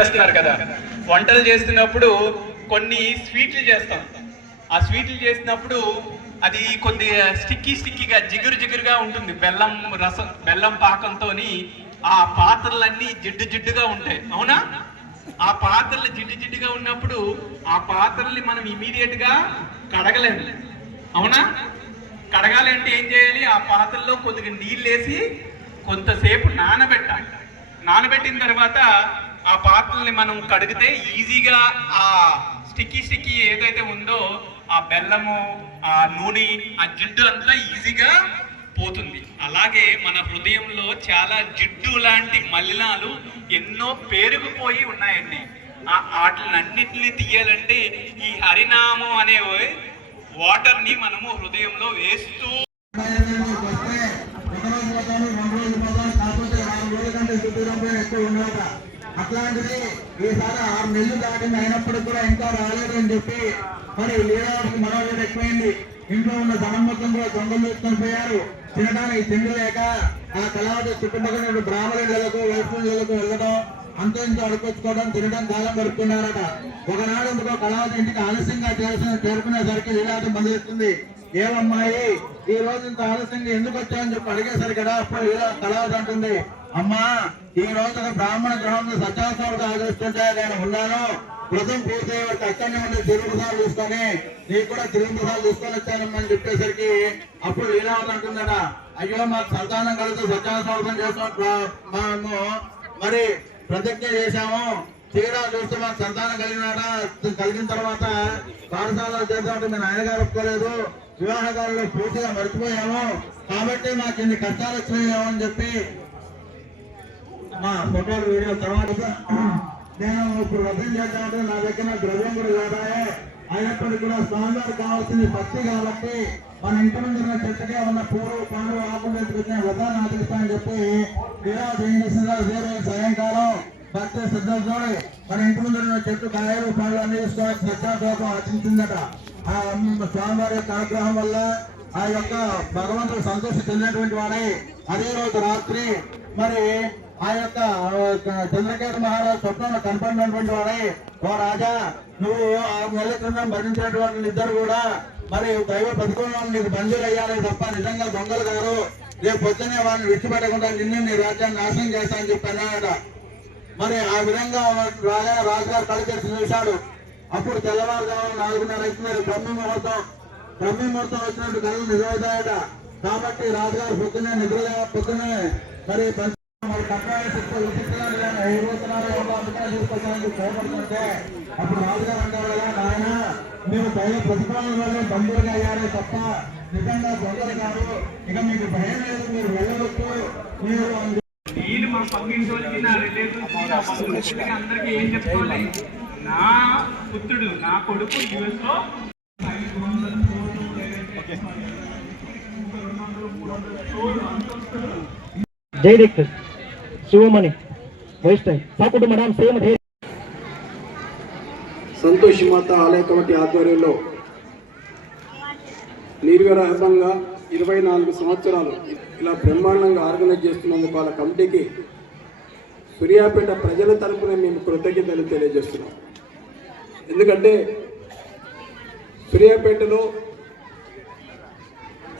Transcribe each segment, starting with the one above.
చేస్తున్నారు కదా. వంటలు చేస్తున్నప్పుడు కొన్ని స్వీట్లు చేస్తాం. ఆ స్వీట్లు చేసినప్పుడు అది కొద్ది స్టిక్కీ స్టిక్కీగా జిగురు జిగురుగా ఉంటుంది. బెల్లం రసం బెల్లం పాకంతోని ఆ పాత్రలన్నీ జిడ్డు జిడ్డుగా ఉంటాయి. అవునా? ఆ పాత్రలు జిడ్డు జిడ్డుగా ఉన్నప్పుడు ఆ పాత్రల్ని మనం ఇమీడియట్గా కడగలేము. అవునా? కడగాలి అంటే ఏం చేయాలి? ఆ పాత్రలో కొద్దిగా నీళ్ళు వేసి కొంతసేపు నానబెట్టాలి. నానబెట్టిన తర్వాత ఆ పాత్రల్ని మనం కడిగితే ఈజీగా ఆ స్టిక్కీ స్టిక్కీ ఏదైతే ఉందో ఆ బెల్లము ఆ నూనె ఆ జిడ్డు అంతా ఈజీగా పోతుంది. అలాగే మన హృదయంలో చాలా జిడ్డు లాంటి మలినాలు ఎన్నో పేరుకుపోయి ఉన్నాయండి. ఆ వాటినన్నిటిని తీయాలంటే ఈ హరినామం అనే వాటర్ని మనము హృదయంలో వేస్తూ ఎక్కువ అట్లాంటిది ఈసారి ఆరు నెలలు దాటింది అయినప్పటికీ కూడా ఇంకా రాలేదు అని చెప్పి మరి లీడర్కి మనోవేడు ఎక్కువైంది. ఇంట్లో ఉన్న ధనం మొత్తం కూడా దొంగలు తీసుకొని పోయారు. తినడానికి తిండి లేక ఆ కళావతి చుట్టుపక్కల బ్రాహ్మణులకు వైష్ణవులకు వెళ్ళడం అంత ఇంతో అడుకొచ్చుకోవడం తినడం కాలం గడుపుతున్నారట. ఒకనాడు ఇందుకో కళావతి ఇంటికి ఆలస్యంగా చేసిన చేరుకునేసరికి లీలావతి బంధిస్తుంది ఏమమ్మాయి? ఈ రోజు ఇంత ఆలస్యంగా ఎందుకు వచ్చాయని చెప్పి అడిగేసరికి కదా. అప్పుడు ఇలా కళావతి అంటుంది. అమ్మా ఈ రోజు ఒక బ్రాహ్మణ గృహంలో సత్యాసోడు ఆలోచిస్తుంటే నేను ఉన్నాను. వ్రతం పూర్తయ్యే వరకు అక్కడనే ఉండి తిరుగుసాలు తీసుకొని నీకు కూడా తిరుగుసాలు తీసుకొని వచ్చానమ్మని చెప్పేసరికి అప్పుడు లీలావతి అంటుందట. అయ్యో మాకు సంతానం కలిసి సత్యాసోడతం చేస్తున్నాం మేము మరి ప్రతిజ్ఞ చేశాము. తీరా చూస్తే మాకు సంతానం కలిగినారా? కలిగిన తర్వాత పాఠశాలలో చేద్దామంటే మీ నాయనగారు ఒప్పుకోలేదు. వివాహకాలలో పూర్తిగా మర్చిపోయాము. కాబట్టి మాకు ఇన్ని కష్టాలు వచ్చినాయేమో అని చెప్పి మా ఫోటోలు వీడియో తర్వాత నేను ఇప్పుడు వ్రతం చేద్దామంటే నా దగ్గర ద్రవ్యం కూడా లేదాయే. అయినప్పటికీ కూడా స్వామివారికి కావాల్సింది భక్తి కాబట్టి మన ఇంటి ముందు ఉన్న చెట్టుకే ఉన్న పూలు పండ్లు ఆకులు ఎత్తుకునే వ్రతాన్ని ఆచరిస్తామని చెప్పి తీరా ఏం చేసిందో వేరే సాయంకాలం భక్తి శ్రద్ధతో మన ఇంటి ముందు ఉన్న చెట్టు కాయలు పండ్లు అన్ని తీసుకొని శ్రద్ధాతో ఆచరించిందట. ఆ స్వామివారి యొక్క ఆగ్రహం వల్ల ఆ యొక్క భగవంతుడు సంతోషం చెందినటువంటి వాడై అదే రోజు రాత్రి మరి ఆ యొక్క చంద్రకేత మహారాజు స్వప్నంలో కనపడినటువంటి వాడై ఓ రాజా నువ్వు ఆ నెల క్రితం భరించినటువంటి ఇద్దరు కూడా మరి దైవ ప్రతికూలం నీకు మంజూరు అయ్యారే తప్ప నిజంగా దొంగలు గారు రేపు పొద్దునే వాడిని విడిచిపెట్టకుండా నిన్ను నీ రాజ్యాన్ని నాశనం చేస్తానని చెప్పి మరి ఆ విధంగా రాగా రాజుగారు కడిగేసి చూశాడు. అప్పుడు తెల్లవారుజాము నాలుగున్నర అవుతున్నారు బ్రహ్మ ముహూర్తం. బ్రహ్మ ముహూర్తం వచ్చినట్టు కళ్ళు నిజమవుతాయట కాబట్టి రాజుగారు పొద్దునే నిద్రలే పొద్దునే మరి మరి కట్టాలి కోపడుతుంటే అప్పుడు రాజుగారు అంటారు కదా నాయన మీరు దైవ ప్రతిపాదన వల్లే బంధువులుగా అయ్యారే తప్ప నిజంగా దొంగలు కాదు. ఇక మీకు భయం లేదు మీరు వెళ్ళవచ్చు మీరు అందు- నేను మా నా రిలేటివ్స్ అందరికీ ఏం చెప్పుకోవాలి? నా పుత్రుడు నా కొడుకు యుఎస్లో జై శివమణి సంతోషి మాత ఆలయ కమిటీ ఆధ్వర్యంలో నిర్విరాధంగా ఇరవై నాలుగు సంవత్సరాలు ఇలా బ్రహ్మాండంగా ఆర్గనైజ్ చేస్తున్నందుకు వాళ్ళ కమిటీకి సూర్యాపేట ప్రజల తరపున మేము కృతజ్ఞతలు తెలియజేస్తున్నాం. ఎందుకంటే సూర్యాపేటలో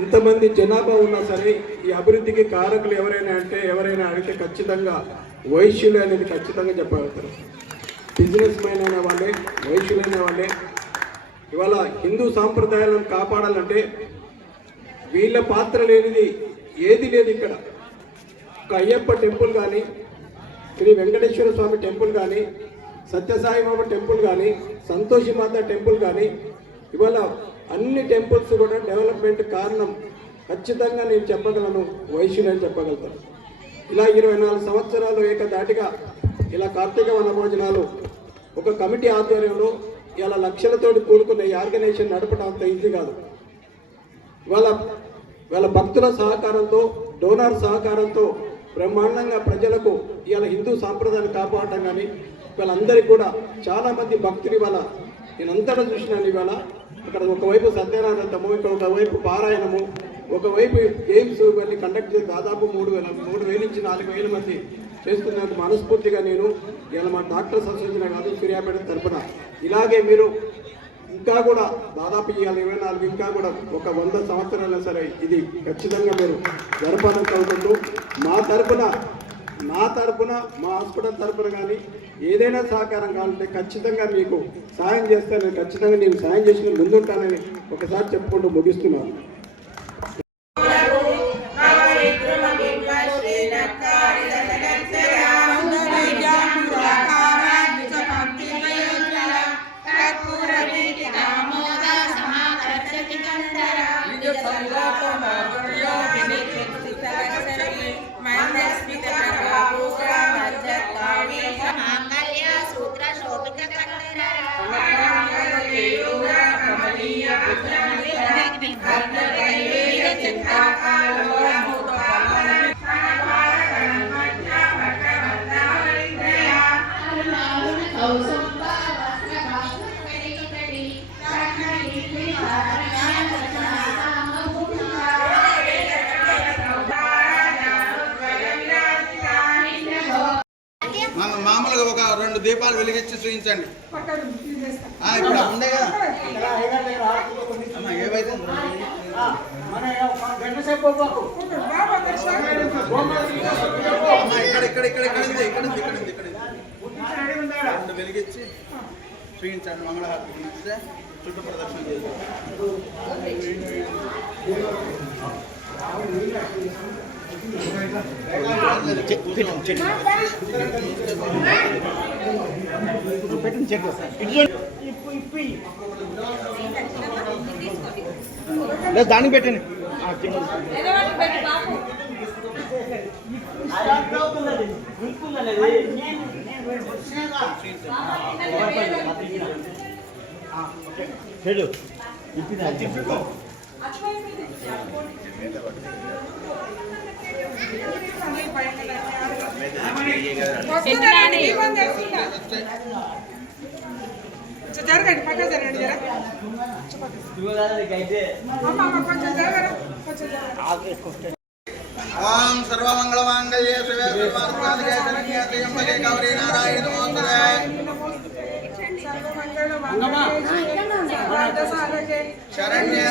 ఇంతమంది జనాభా ఉన్నా సరే ఈ అభివృద్ధికి కారకులు ఎవరైనా అంటే ఎవరైనా అడిగితే ఖచ్చితంగా వైశ్యులు అనేది ఖచ్చితంగా చెప్పగలుగుతారు. బిజినెస్ మ్యాన్ అయిన వాళ్ళే వైశ్యులైన వాళ్ళే. ఇవాళ హిందూ సాంప్రదాయాలను కాపాడాలంటే వీళ్ళ పాత్ర లేనిది ఏది లేదు ఇక్కడ. ఒక అయ్యప్ప టెంపుల్ కానీ శ్రీ వెంకటేశ్వర స్వామి టెంపుల్ కానీ సత్యసాయిబాబా టెంపుల్ కానీ సంతోషి మాత టెంపుల్ కానీ ఇవాళ అన్ని టెంపుల్స్ కూడా డెవలప్మెంట్ కారణం ఖచ్చితంగా నేను చెప్పగలను వైశ్యులని చెప్పగలుగుతాను. ఇలా ఇరవై నాలుగు సంవత్సరాలు ఏకదాటిగా ఇలా కార్తీక వన భోజనాలు ఒక కమిటీ ఆధ్వర్యంలో ఇలా లక్షలతోటి కూడుకున్న ఈ ఆర్గనైజేషన్ నడపడం అంత ఈజీ కాదు. వాళ్ళ వాళ్ళ భక్తుల సహకారంతో డోనార్ సహకారంతో బ్రహ్మాండంగా ప్రజలకు ఇవాళ హిందూ సాంప్రదాయాన్ని కాపాడటం కానీ వీళ్ళందరికీ కూడా చాలామంది భక్తులు ఇవాళ నేను అంతటా చూసినాను ఇవాళ. అక్కడ ఒకవైపు సత్యనారాయణము ఇక్కడ ఒకవైపు పారాయణము ఒకవైపు గేమ్స్ ఇవన్నీ కండక్ట్ చేసి దాదాపు మూడు వేల మూడు వేల నుంచి నాలుగు వేల మంది చేస్తున్నందుకు మనస్ఫూర్తిగా నేను ఇలా మా డాక్టర్ అసోసియేషన్ కాదు సూర్యాపేట తరపున. ఇలాగే మీరు ఇంకా కూడా దాదాపు ఇవాళ ఇరవై నాలుగు ఇంకా కూడా ఒక వంద సంవత్సరాలు సరే ఇది ఖచ్చితంగా మీరు జరపాలని కోరుకుంటూ మా తరపున నా తరపున మా హాస్పిటల్ తరపున కానీ ఏదైనా సహకారం కావాలంటే ఖచ్చితంగా మీకు సాయం చేస్తానని ఖచ్చితంగా నేను సాయం చేసిన ముందుంటానని ఒకసారి చెప్పుకుంటూ ముగిస్తున్నాను. మామూలుగా ఒక రెండు దీపాలు వెలిగించి చూపించండి. ఇక్కడ ఉండే కదా. ఏవైతే? ఇక్కడ ఇక్కడ ఇక్కడ ఇక్కడ ఉంది ఇక్కడ ఇక్కడ వెలిగించి చూపించండి మంగళహారతి చూపిస్తే చుట్టూ ప్రదర్శన చేస్తాం లేదు దానికి పెట్టండి. జరగండి పక్క జరగండి జర. కొంచెం జరగరా కొంచెం జరగరా. ఓం సర్వమంగళమాంగళ్యే శివే సర్వార్థసాధకే శరణ్యే గౌరీ నారాయణ నమోస్తుతే శరణ్యే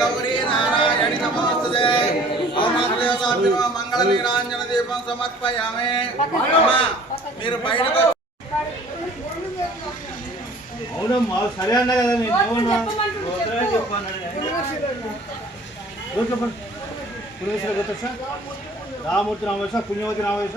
గౌరీ నమోస్తుతే మంగళ వీరాంజన దీపం సమర్పయామే. మీరు బయటకు సరే అన్నా కదా నేను చెప్పాను చెప్పండి. సార్? రామూర్తి రామేశ పుణ్యవతి రామేశ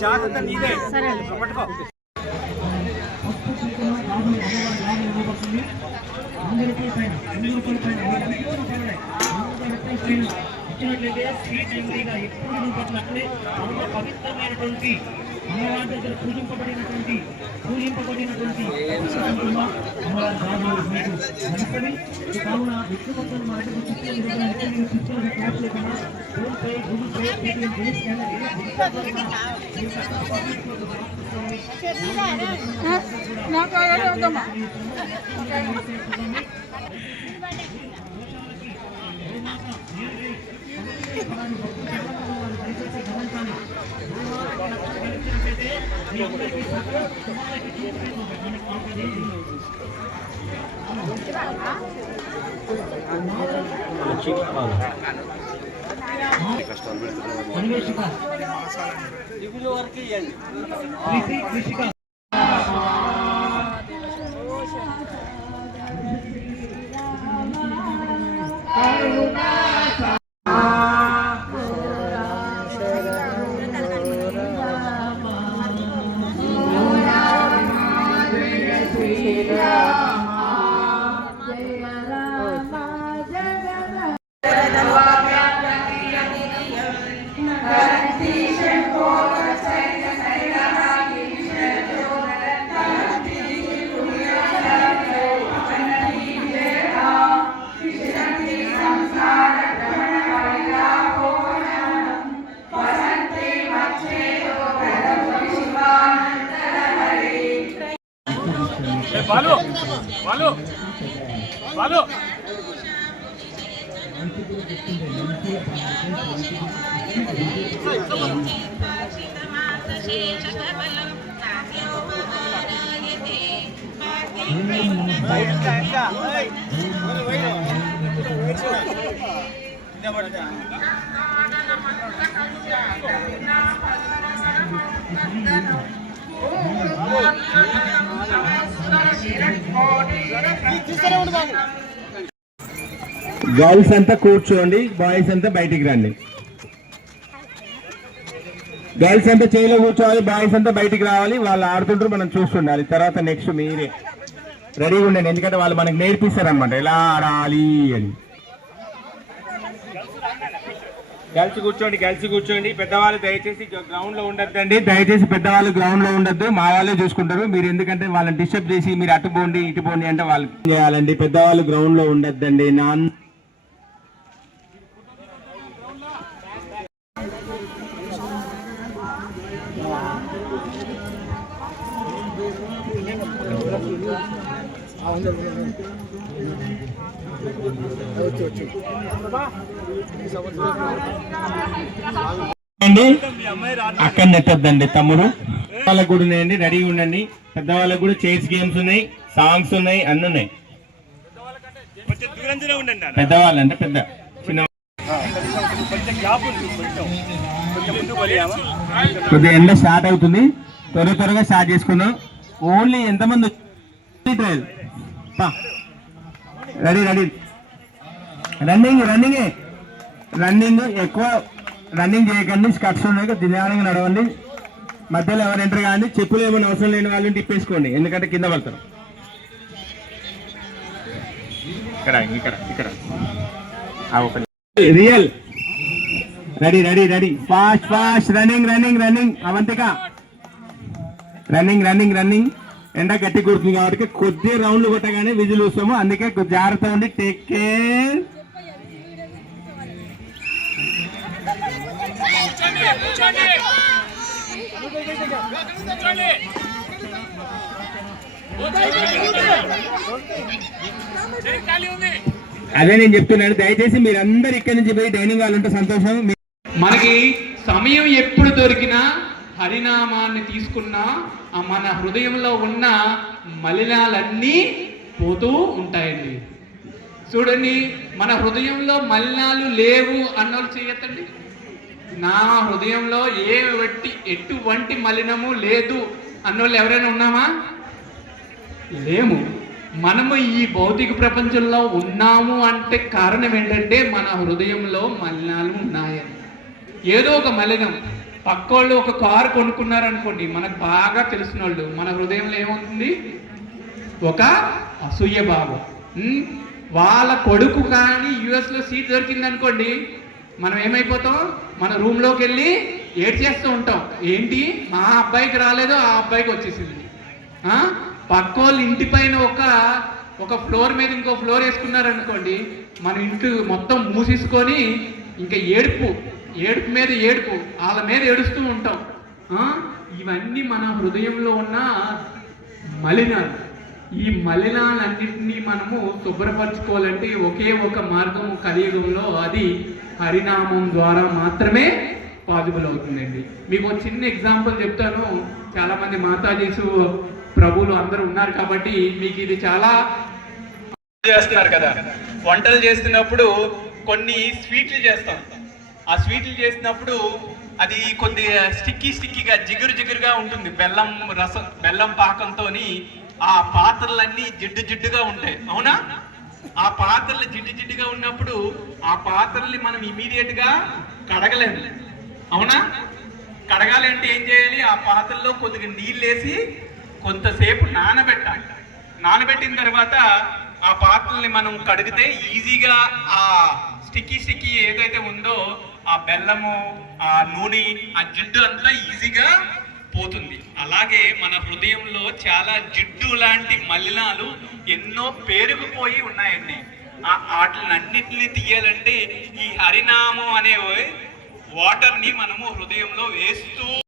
జాగ్రత్త నీదే. సరే. పట్టుకో. ఇచ్చినట్లయితే శ్రీ ఎప్పుడు పవిత్రమైనటువంటి అమ్మవారి దగ్గర పూజింపబడినటువంటి నియంత్రింపబడినటువంటి కావున వ్యక్తిగతంగా మనకు PhonePe Google Pay Paytm గమనించాలి Terima kasih. Balu Balu Balu. Krishika girls అంతా కూర్చోండి బాయ్స్ అంతా బయటికి రండి. గర్ల్స్ అంతా చేయిలో కూర్చోవాలి బాయ్స్ అంతా బయటికి రావాలి వాళ్ళు ఆడుతుంటారు మనం చూస్తుండాలి. తర్వాత నెక్స్ట్ మీరే. రెడీగా ఉండండి ఎందుకంటే వాళ్ళు మనకు నేర్పిస్తారు అనమాట ఎలా ఆడాలి అని. కలిసి కూర్చోండి కలిసి కూర్చోండి. పెద్దవాళ్ళు దయచేసి గ్రౌండ్లో ఉండద్దండి. దయచేసి పెద్దవాళ్ళు గ్రౌండ్లో ఉండద్దు. మా వాళ్ళే చూసుకుంటారు. మీరు ఎందుకంటే వాళ్ళని డిస్టర్బ్ చేసి మీరు అటు పోండి ఇటు పోండి అంటే వాళ్ళు చేయాలండి? పెద్దవాళ్ళు గ్రౌండ్లో ఉండద్దండి. నాన్ అండి అక్కడ నెట్టద్దండి తమ్ముడు. వాళ్ళకు కూడా ఉన్నాయండి రెడీగా ఉండండి. పెద్దవాళ్ళకు కూడా చైర్స్ గేమ్స్ ఉన్నాయి సాంగ్స్ ఉన్నాయి అన్ని ఉన్నాయి. పెద్దవాళ్ళు అంటే పెద్ద చిన్న కొద్దిగా ఎండ స్టార్ట్ అవుతుంది. త్వర త్వరగా స్టార్ట్ చేసుకుందాం. ఓన్లీ ఎంతమంది trial ready ready running running running ఎక్కువ రన్నింగ్ చేయకండి స్కట్స్ ఉన్నాయి నిదానంగా నడవండి. మధ్యలో ఎవరు ఎంటర్ కానీ చెప్పులు ఏమైనా అవసరం లేని వాళ్ళని తిప్పేసుకోండి ఎందుకంటే కింద పడతారు. ఇక్కడ ఇక్కడ ఇక్కడ. Real. Ready ready ready. Fast fast running running running. Avantika. Running running running. ఎండ గట్టి కొడుతుంది కాబట్టి కొద్ది రౌండ్లు కొట్టగానే విజులు వస్తాము. అందుకే కొద్ది జాగ్రత్త ఉండి టేక్ కేర్. అదే నేను చెప్తున్నాను. దయచేసి మీరందరు ఇక్కడి నుంచి పోయి డైనింగ్ హాల్ ఉంటే సంతోషం. మనకి సమయం ఎప్పుడు దొరికినా హరినామాన్ని తీసుకున్నా మన హృదయంలో ఉన్న మలినాలన్నీ పోతూ ఉంటాయండి. చూడండి మన హృదయంలో మలినాలు లేవు అన్నోళ్ళు చేయొద్దండి. నా హృదయంలో ఏ వట్టి ఎటువంటి మలినము లేదు అన్నోళ్ళు ఎవరైనా ఉన్నామా? లేము. మనము ఈ భౌతిక ప్రపంచంలో ఉన్నాము అంటే కారణం ఏంటంటే మన హృదయంలో మలినాలు ఉన్నాయని ఏదో ఒక మలినం. పక్కోళ్ళు ఒక కారు కొనుక్కున్నారనుకోండి మనకు బాగా తెలిసిన వాళ్ళు మన హృదయంలో ఏమవుతుంది? ఒక అసూయ భావం. వాళ్ళ కొడుకు కానీ యుఎస్లో సీట్ దొరికిందనుకోండి మనం ఏమైపోతాం? మన రూమ్లోకి వెళ్ళి ఏడ్చేస్తూ ఉంటాం. ఏంటి? మా అబ్బాయికి రాలేదు ఆ అబ్బాయికి వచ్చేసింది. ఆ? పక్కోళ్ళ ఇంటి పైన ఒక ఒక ఫ్లోర్ మీద ఇంకో ఫ్లోర్ వేసుకున్నారు అనుకోండి మన ఇంటి మొత్తం మూసేసుకొని ఇంకా ఏడుపు ఏడుపు మీద ఏడుపు వాళ్ళ మీద ఏడుస్తూ ఉంటాం. ఇవన్నీ మన హృదయంలో ఉన్న మలినాలు. ఈ మలినాలన్నింటినీ మనము శుభ్రపరచుకోవాలంటే ఒకే ఒక మార్గం కలియుగంలో అది హరినామం ద్వారా మాత్రమే పాజిబుల్ అవుతుందండి. మీకు చిన్న ఎగ్జాంపుల్ చెప్తాను. చాలా మంది మాతాజీసు ప్రభువులు అందరూ ఉన్నారు కాబట్టి మీకు ఇది చాలా చేస్తున్నారు కదా. వంటలు చేస్తున్నప్పుడు కొన్ని స్వీట్లు చేస్తాం. ఆ స్వీట్లు చేసినప్పుడు అది కొద్దిగా స్టిక్కీ స్టిక్కీగా జిగురు జిగురుగా ఉంటుంది. బెల్లం రసం బెల్లం పాకంతోని ఆ పాత్రలన్నీ జిడ్డు జిడ్డుగా ఉంటాయి. అవునా? ఆ పాత్రలు జిడ్డు జిడ్డుగా ఉన్నప్పుడు ఆ పాత్రల్ని మనం ఇమీడియట్గా కడగలేము అవునా? కడగాలి అంటే ఏం చేయాలి? ఆ పాత్రలో కొద్దిగా నీళ్ళు వేసి కొంతసేపు నానబెట్టాలి. నానబెట్టిన తర్వాత ఆ పాత్రల్ని మనం కడిగితే ఈజీగా ఆ స్టిక్కీ స్టిక్కీ ఏదైతే ఉందో ఆ బెల్లము ఆ నూనె ఆ జిడ్డు అంతా ఈజీగా పోతుంది. అలాగే మన హృదయంలో చాలా జిడ్డు లాంటి మలినాలు ఎన్నో పేరుకుపోయి ఉన్నాయండి. ఆ వాటినన్నిటిని తీయాలంటే ఈ హరినామం అనే వాటర్ని మనము హృదయంలో వేస్తూ